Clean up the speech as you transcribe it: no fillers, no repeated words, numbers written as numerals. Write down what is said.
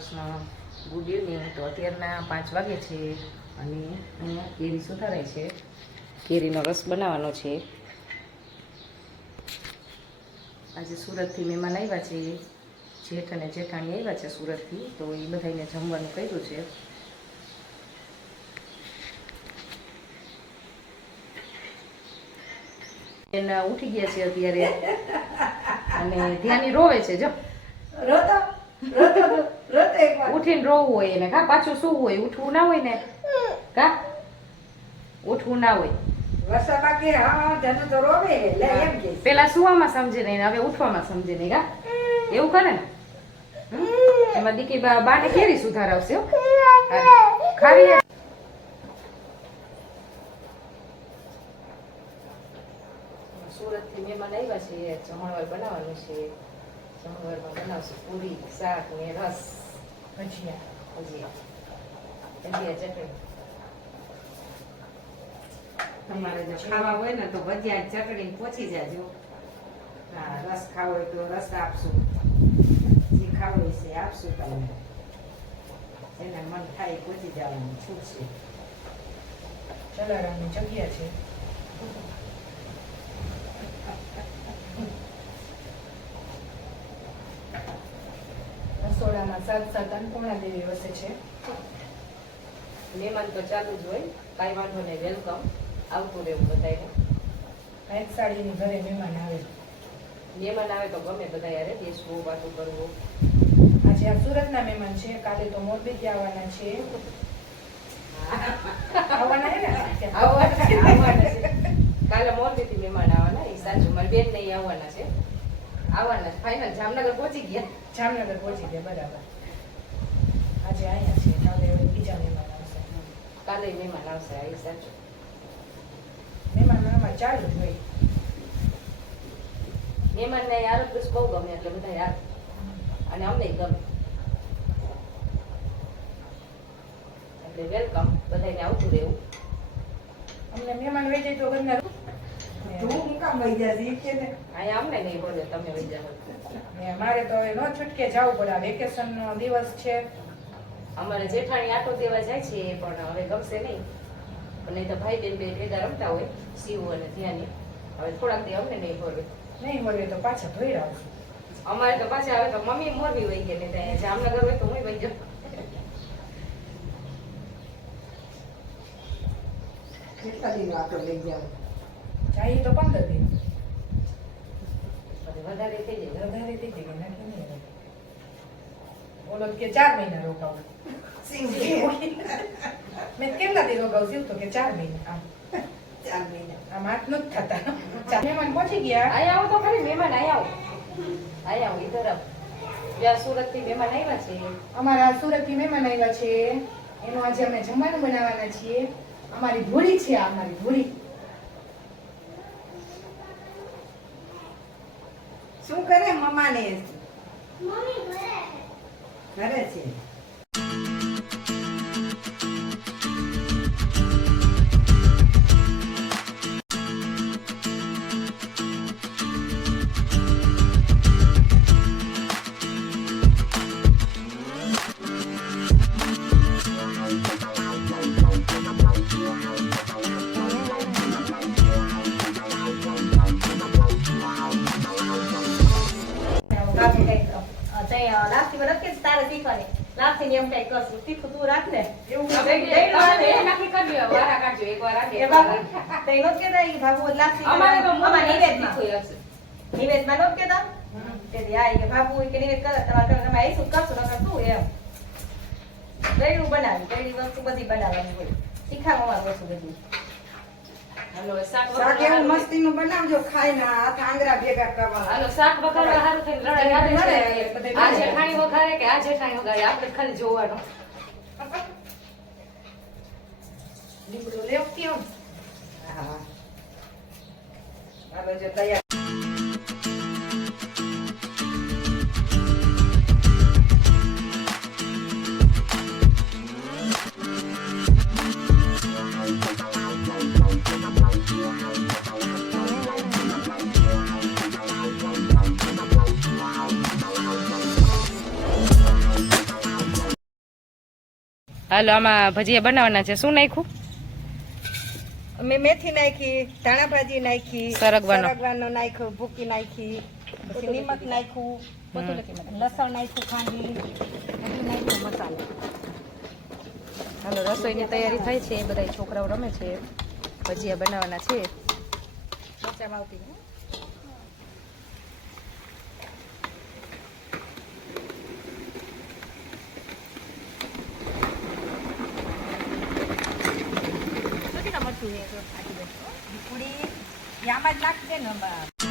Krishna. Good evening. તો અત્યારના 5 વાગે છે અને અહીંયા કેરી સુધારાય છે. કેરીનો રસ બનાવવાનો છે. આજે સુરતથી મહેમાન આવ્યા છે. જેઠ અને જેઠાણી આવ્યા છે સુરતથી, તો એ બધાને જમવાનું કર્યું છે. એના ઉઠી ગયા છે અત્યારે અને ધ્યાની રોવે છે. જો ઉઠીને રોવું હોય એને કા, પાછું શું હોય, ઉઠવું ના હોય ને કા, ઉઠવું ના હોય. પેલા સુવામાં સમજે નહીં, હવે ઉઠવામાં સમજે નહીં કા, એવું કરે ને. એમાં દીકી બાને કેરી સુધારાવશે ખાવી. સુરતથી મહેમાન આવ્યા છે, જમણવાર બનાવવાનું છે. જમણવારમાં બનાવશે પૂરી, શાક ને રસ, ભજીયા ચટણી. તમારે જો ખાવા હોય ને તો ભજીયા ચટણી પહોંચી જાજો. હા, રસ ખાવો હોય તો રસ આપશું, જે ખાવું હોય છે આપશું તમને. એને મન થાય પહોંચી જવાનું છૂટશે. ચલારામની જગ્યા છે. રસોડામાં સાત અન્નપૂર્ણા દેવી વસે છે. મહેમાન તો ચાલુ જ હોય, કાંઈ વાંધો નહીં, વેલકમ. આવતું રહેવું બધાને. એક સાડીની ઘરે મહેમાન આવે તો ગમે બધા યારે બેસવું, વાતું કરવું. આજે આ સુરતના મહેમાન છે, કાલે તો મોરબીથી આવવાના છે. કાલે મોરબીથી મહેમાન આવવાના, એ સાચું. મારી બેન નહીં આવવાના છે, આવવાના ફાઇનલ. જામનગર પહોંચી ગયા, બરાબર. આજે અહીંયા છે, કાલે બીજા મહેમાન આવશે. કાલે મહેમાન આવશે, એ સાચું. મહેમાન આમાં ચાલુ જ હોય. મહેમાનને આરોગ્ય બહુ ગમે, એટલે બધા યાર, અને અમને ગમે, એટલે વેલકમ. બધાને આવતું રહેવું. અમને મહેમાન વહી જાય તો ઘરના અહીંયા અમને નહીં બોલે, તમે વહી જાઓ. મારે તો હવે ન છૂટકે જવું પડે. વેકેશન નો દિવસ છે. અમારે જેઠાણી આટો દેવા જાય છે, પણ હવે ગમશે નહીં. પણ નહીં તો ભાઈ બેન બે ભેગા રમતા હોય, શિવ અને ધ્યાની. હવે થોડાક દી અમને નહીં બોલે. નહીં બોલે તો પાછા ધોઈ આવશું. અમારે તો પાછા હવે તો મમ્મી મોરબી વહી ગઈ, ને ત્યાં જામનગર હોય તો હું વહી જાઉં. કેટલા દિનો આટો લઈ જાવ? જાય તો 15 દિન. વધારે થઈ જાય નાખી નહીં. બોલો કે 4 મહિના રોકાવું. મેં કેટલા દિન રોકાવું? શિવ તો કે 4 મહિના. 4 મહિના આમ હાથ નથી થતા. મહેમાન પહોંચી ગયા. અહીંયા આવો તો ખરી મહેમાન. અહીંયા આવો ઈધર આવો. જ્યાં સુરતથી મહેમાન આવ્યા છે, અમારા સુરતથી મહેમાન આવ્યા છે, એનું આજે અમે જમવાનું બનાવવાના છીએ. અમારી ધૂળી છે, અમારી ધૂળી. શું કરે મમ્માને? ઘરે છે. વસ્તુ બધી બનાવવાની હોય, શીખાવવાનું વસ્તુ બધી. શાક એવું મસ્તીનું બનાવજો, ખાઈને હાથ આંગરા ભેગા કરવા. હાલો શાક વઘારવા હારું થઈને લડાઈ આવે છે. આ જેઠાણી વઘારે કે આ જેઠાણી વઘારે, આપણે ખાલી જોવાનું. લીમડો લેવતી આવ. હા, હાલો જો તૈયાર. હાલો આમાં ભજીયા બનાવવાના છે. શું નાખ્યું? મેં મેથી નાખી, ધાણા ભાજી નાખી, સરગવાનો નાખ્યો, ભૂકી નાખી, પછી નિમક નાખ્યું, લસણ નાખ્યું, ખાંડી બધું નાખ્યું, મસાલો. હાલો રસોઈની તૈયારી થાય છે. બધા છોકરાઓ રમે છે. ભજીયા બનાવવાના છે. બચામાં આવતી પૂરી આમાં જ નાખજે ને.